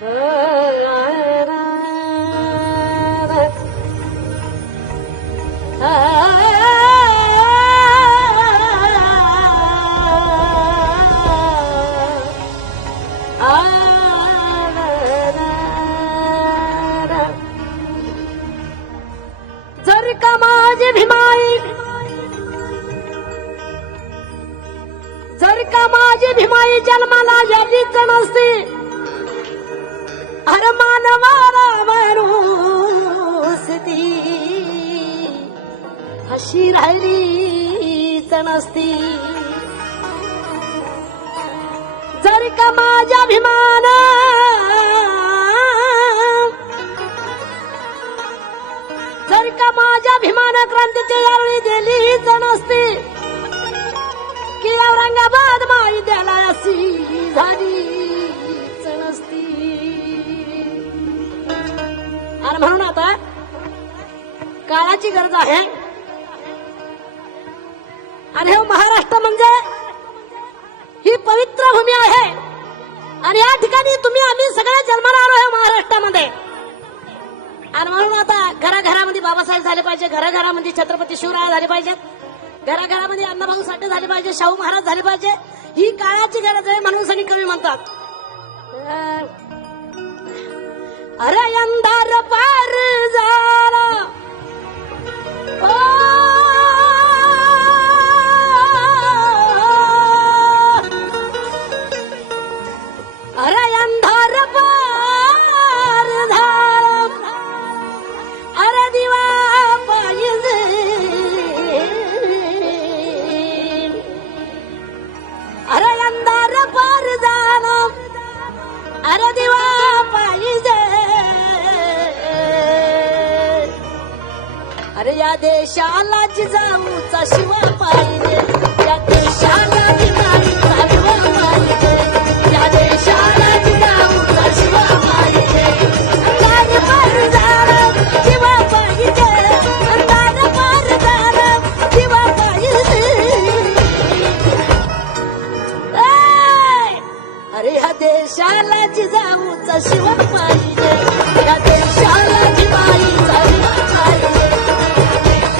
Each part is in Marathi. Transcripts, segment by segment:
जर का माझे भीमाई, जर का माझी भीमाई जन्माला यालीच नसती, अरे मानवाला माणूस ती अशी राहिलीच नसती. जर का माझ्या भीमान, जर का माझ्या भीमान क्रांतीची यावेळी दिलीच नसती, की औरंगाबाद माई द्याला अशी झालीच नसती. आणि म्हणून आता काळाची गरज आहे. आणि हे महाराष्ट्र म्हणजे ही पवित्र भूमी आहे. आणि या ठिकाणी तुम्ही आम्ही सगळे जन्माला आलो आहे महाराष्ट्रामध्ये. आणि म्हणून आता घराघरामध्ये बाबासाहेब झाले पाहिजे, घराघरामध्ये छत्रपती शिवराय झाले पाहिजेत, घराघरामध्ये अण्णाभाऊ साठे झाले पाहिजे, शाहू महाराज झाले पाहिजे. ही काळाची गरज आहे. म्हणून सगळी कवी म्हणतात, अरे अंधार पार झाला, अरे अंधार पार झाला, अरे दिवा पाहिजे, अरे अंधार पार झाला, अरे दिवा पाहिजे. अरे या देशाला जिजाऊचा शिवा पाहिजे, या देशाला जिजाऊचा शिवा पाहिजे, या देशाला जिजाऊचा शिवा पाहिजे. अंधार पार झाला, शिवा पाहिजे, अंधार पार झाला, शिवा पाहिजे. अरे या देशाला जिजाऊचा शिवा पाहिजे, या देशाला जिजाऊचा शिवा पाहिजे. या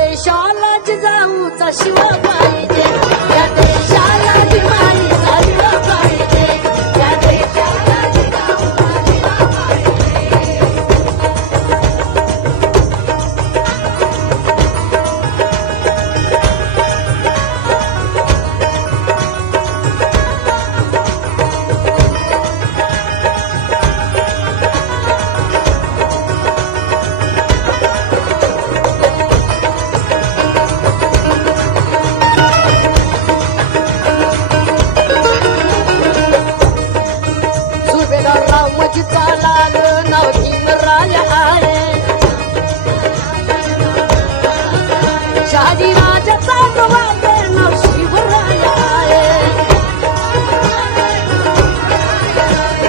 देशाला जिजाऊचा शिवा पाहिजे, या देशाला जिजाऊचा शिवा पाहिजे, या देशाला जिजाऊचा शिवा पाहिजे. शहाजी राजाचा वादन शिवराय आहे,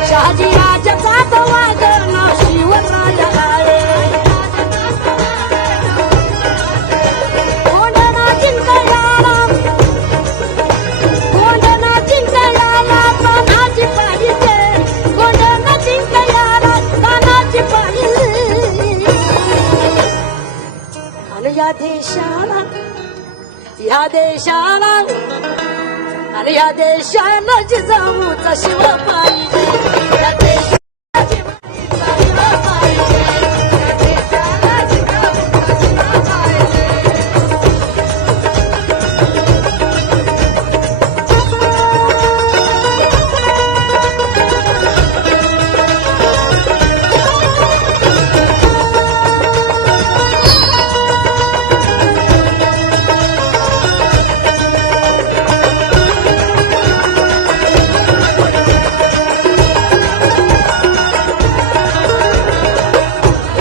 शहाजी राजाचा वादन शिवराय आहे. कोंढणा जिंकयाला, कोंढणा जिंकयाला तानाजी पाहिजे, कोंढणा जिंकयाला तानाजी पाहिजे. आणि या देशाला आणि या देशाला जिजाऊचा शिवा पाहिजे या देशाला जिजाऊचा शिवा पाहिजे या देशाला जिजाऊचा शिवा पाहिजे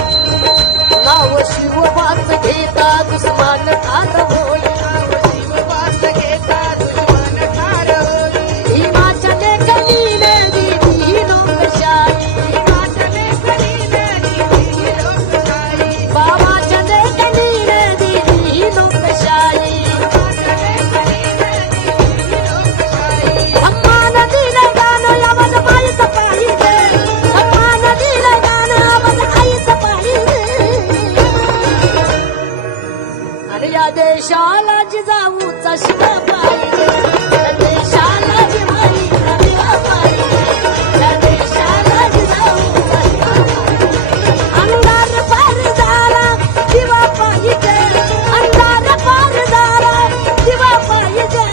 नाव शिववाच घेता दुश्मन ठार होई शिववाच घेता दुश्मन ठार होई भीमाच्या लेखनीने दिली ही लोकशाही भीमाच्या लेखनीने दिली ही लोकशाही बाबाच्या लेखनीने दिली ही लोकशाही धम्मान दिलं गाणं यावं माहीत पाहिजे धम्मान दिलं गाणं यावं माहीत पाहिजे आणि या देशाला जिजाऊचा शिवा पाहिजे या देशाला जिजाऊचा शिवा पाहिजे या देशाला जिजाऊचा शिवा पाहिजे अंगार पार झाला शिवा पाहिजे अंगार पार झाला शिवा पाहिजे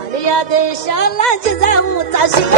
आणि या देशाला जिजाऊचा शिवा